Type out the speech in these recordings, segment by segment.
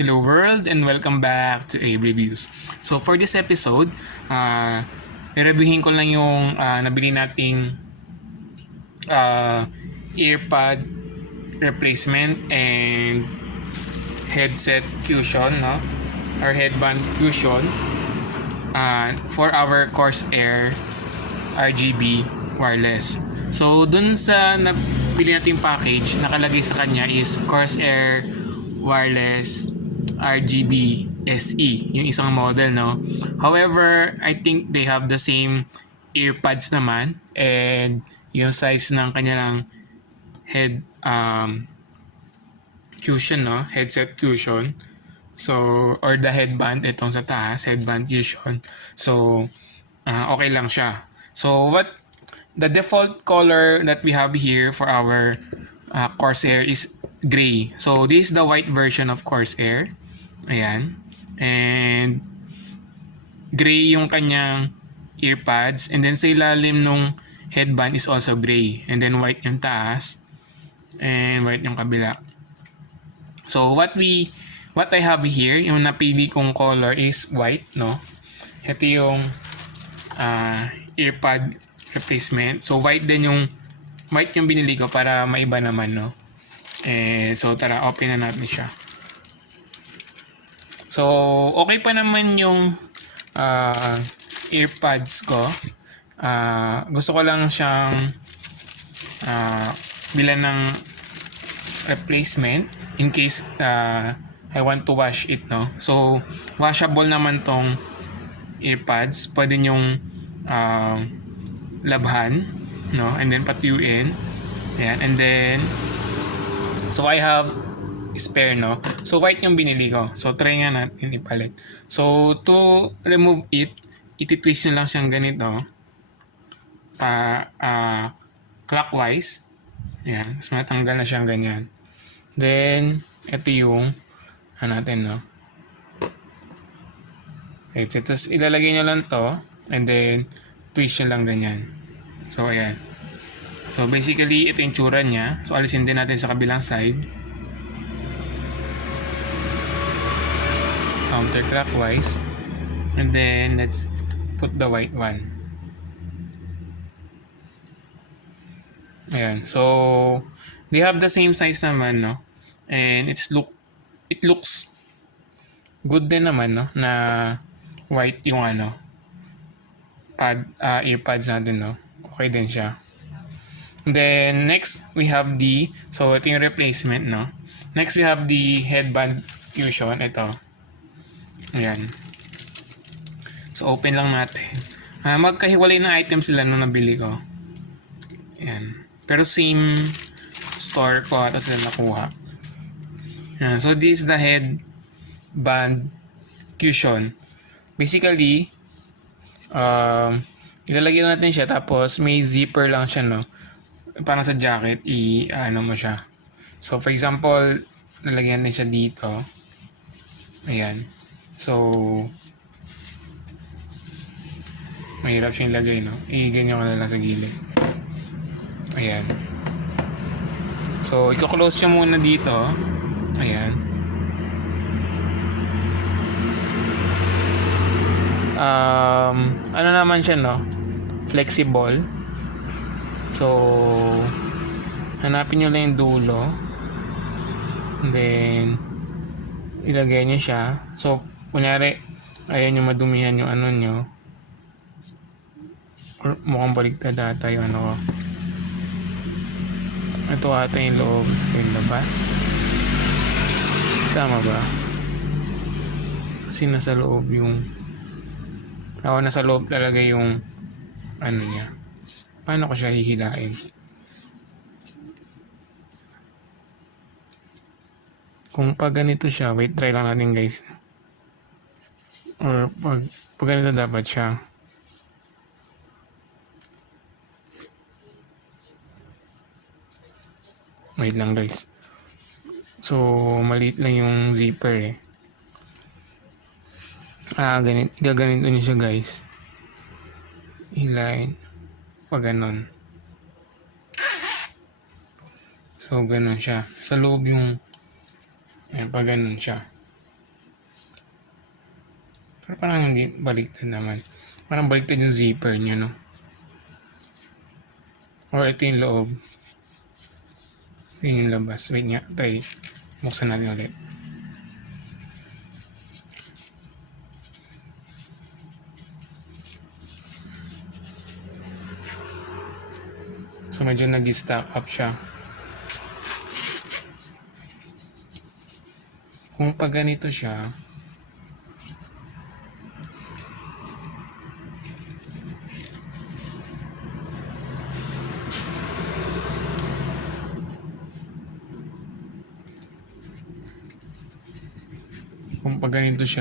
Hello world and welcome back to Abe Reviews. So for this episode, i-reviewin ko lang yung nabili nating Earpad Replacement and headset cushion, no? Or headband cushion for our Corsair RGB wireless. So dun sa nabili nating package, nakalagay sa kanya is Corsair wireless RGB SE, yung isang model, no? However, I think they have the same earpads naman, and yung size ng kanilang head cushion, no? Headset cushion. So, or the headband, itong sa taas, headband cushion. So, okay lang siya. So, the default color that we have here for our Corsair is gray. So, this is the white version of Corsair. Ayan. And gray yung kanyang earpads. And then sa ilalim nung headband is also gray. And then white yung taas. And white yung kabila. So what I have here, yung napili kong color is white, no? Ito yung earpad replacement. So white yung binili ko para maiba naman, no? So tara, open na natin siya. So, okay pa naman yung earpads ko. Gusto ko lang siyang bilan ng replacement in case I want to wash it, no? So, washable naman tong earpads. Pwede nyong labhan, no? And then patuyuin. Ayan. And then, so I have spare, no? So white yung binili ko. So try nga natin ipalit. So to remove it, iti-twist nyo lang siyang ganito clockwise. Ayan. Mas matanggal na siyang ganyan. Then ito yung natin, no? Okay, so tapos ilalagay nyo lang to and then twist nyo lang ganyan. So ayan. So basically ito yung tsura niya. So alisin din natin sa kabilang side. Counterclockwise, and then let's put the white one. Ayan, so they have the same size naman, no? And it looks good din naman, no? Na white yung earpads natin, no? Okay din siya. And then next we have so ito yung replacement, no? Next we have the headband cushion. Ito. Ayan. So, open lang natin. Magkahiwalay na items sila nung nabili ko. Ayan. Pero same store ko ata sila nakuha. Ayan. So, this is the headband cushion. Basically, ilalagay natin siya tapos may zipper lang siya, no? Parang sa jacket, mo siya. So, for example, lalagyan natin siya dito. Ayan. So, mahirap siyang ilagay, no? I-ganyan ko na lang sa gilid. Ayan. So, i-close siya muna dito. Ayan. Ano naman siya, no? Flexible. So, hanapin nyo lang yung dulo. And then, ilagay nyo siya. So, kunyari, ayaw nyo madumihan yung nyo. Or mukhang baligtad ata yung ko. Ito ata yung loob sa yung labas. Tama ba? Kasi nasa loob yung nasa loob talaga yung niya. Paano ko siya hihilain? Kung pag ganito siya, wait, try lang natin guys. Or pag ganito dapat siya. Wait lang guys. So, maliit lang yung zipper gaganito niyo siya guys. Hilain. Pag ganon. So, ganon siya. Sa loob yung pag ganon siya. Pero parang hindi baliktad naman. Parang baliktad yung zipper niya, no? Or ito yung loob. Yun yung labas. Wait nga, try. Buksan natin ulit. So medyo nag-stack up siya. Kung pag ganito siya,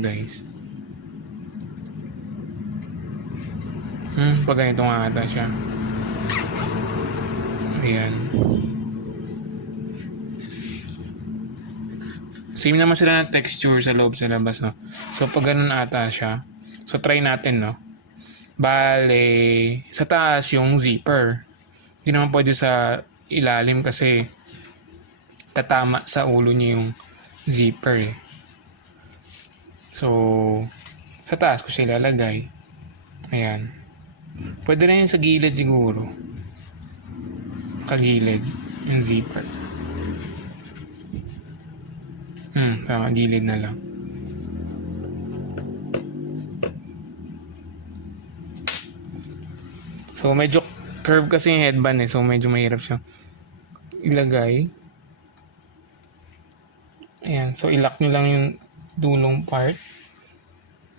guys. Pag ganito nga ata siya. Ayan. Same naman sila na texture sa loob sa labas, no? So pag ganun ata siya. So try natin, no? Bale, sa taas yung zipper. Hindi naman pwede sa ilalim kasi tatama sa ulo niya yung zipper, eh. So, sa taas ko siya ilalagay. Ayan. Pwede na yun sa gilid siguro. Kagilid. Yung zipper. Tama. Gilid na lang. So, medyo curve kasi yung headband, eh. So, medyo mahirap siyang ilagay. Ayan. So, ilock nyo lang yung dulong part.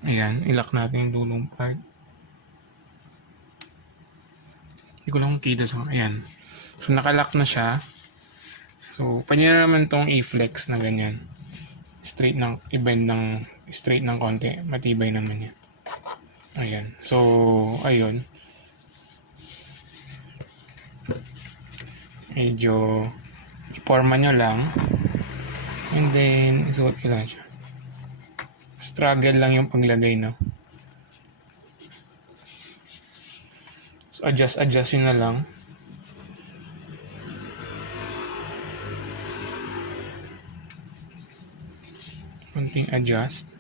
Ayan. Ilock natin yung dulong part. Hindi ko lang kita sa... Ayan. So, nakalock na siya. So, pwede na naman itong i-flex na ganyan. Straight ng... I-bend ng... Straight ng konti. Matibay naman yan. Ayan. So, ayun. Medyo... I-forma nyo lang. And then, isuot ko lang siya. Struggle lang yung paglagay, no? So, adjustin na lang. Kunting adjust.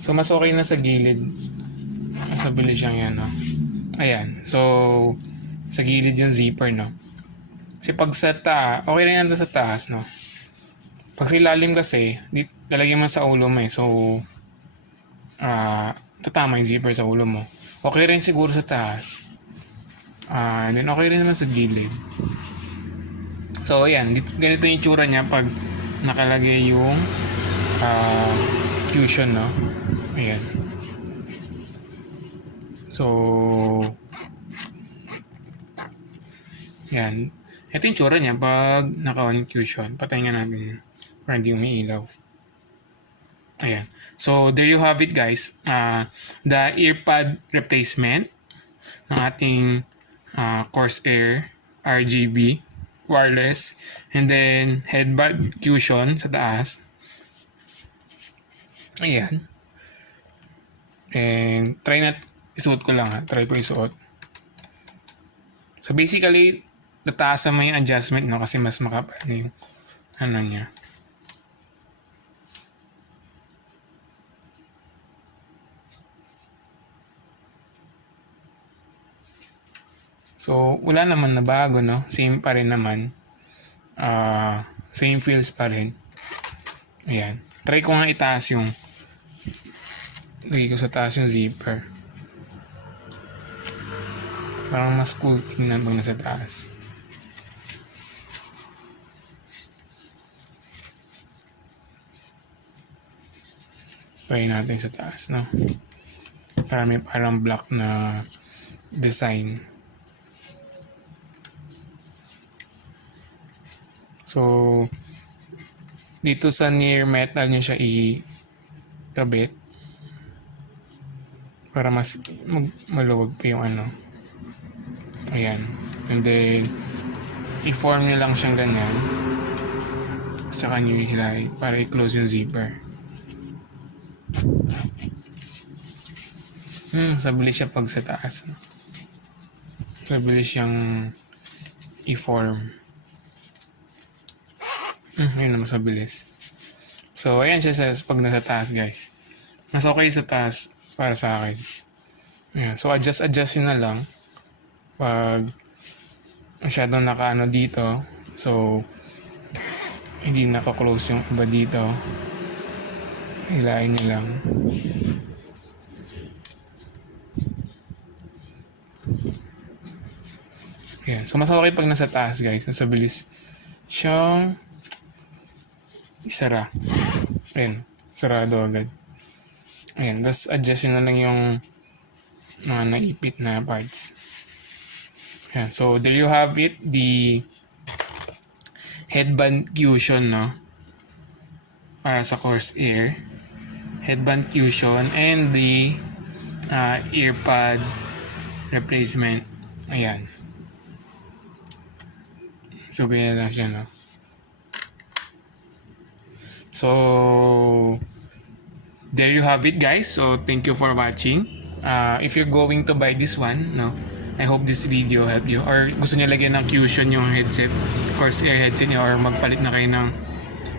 So, mas okay na sa gilid. Mas mabilis siyang yan, no? Ayan. So, sa gilid yung zipper, no? Kasi pag sa taas, okay rin yan sa taas, no? Pag sa ilalim kasi, lalagyan mo sa ulo mo, eh. So, tatama yung zipper sa ulo mo. Okay rin siguro sa taas. Then okay rin naman sa gilid. So, ayan. Ganito yung itsura niya pag nakalagay yung cushion, no? Ayan. So, ayan. Ito yung tsura niya pag naka-on cushion. Patayin nga natin para hindi umiilaw. Ayan. So, there you have it, guys. The Earpad Replacement ng ating Corsair RGB wireless. And then, Headband Cushion sa taas. Ayan. And, try na isuot ko lang, ha. Try ko isuot. So, basically, nataasan mo yung adjustment, no? Kasi mas makapal na yung ano niya. So, wala naman na bago, no? Same pa rin naman. Same feels pa rin. Ayan. Try ko nga itaas yung lagay ko sa taas yung zipper. Parang mas cool tingnan pag nasa taas. Try natin sa taas, no? Para may parang block na design. So, dito sa near metal nyo siya i-kabit para mas maluwag pa yung ano. Ayan. And then, i-form nyo lang siyang ganyan. Saka nyo ihilay para i-close yung zipper. Sabilis siya pag sa taas. Sabilis siyang i-form. Ayun na, mas mabilis. So, ayan siya sa pag nasa taas, guys. Mas okay sa taas para sa akin. Ayan. So, adjustin na lang pag masyadong nakaano dito. So, hindi naka-close yung iba dito. Hilain nyo lang. Ayan. So, mas okay pag nasa taas, guys. Nasa bilis siyang isara. Ayan. Sarado agad. Ayan. Tapos, adjust nyo na lang yung mga naipit na parts. Ayan. So, there you have it. The Headband Cushion, no? Para sa Corsair. Headband Cushion and the Earpad Replacement. Ayan. So, ganyan lang siya, no? So, there you have it, guys. So, thank you for watching. If you're going to buy this one, no? I hope this video helped you. Or gusto niya lagyan ng Cushion yung headset, Corsair headset niyo, or magpalit na kayo ng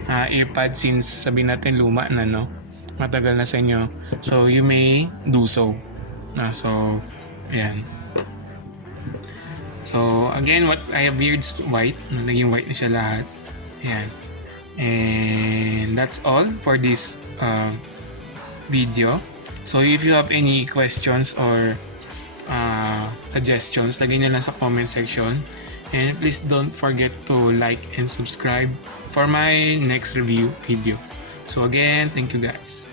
earpad since sabihin natin luma na, no? Matagal na sa inyo. So, you may do so. So, ayan. So, again, what I have here is white. Naging white na siya lahat. Ayan. And that's all for this video. So, if you have any questions or suggestions, lagay nyo lang sa comment section. And please don't forget to like and subscribe for my next review video. So again, thank you guys.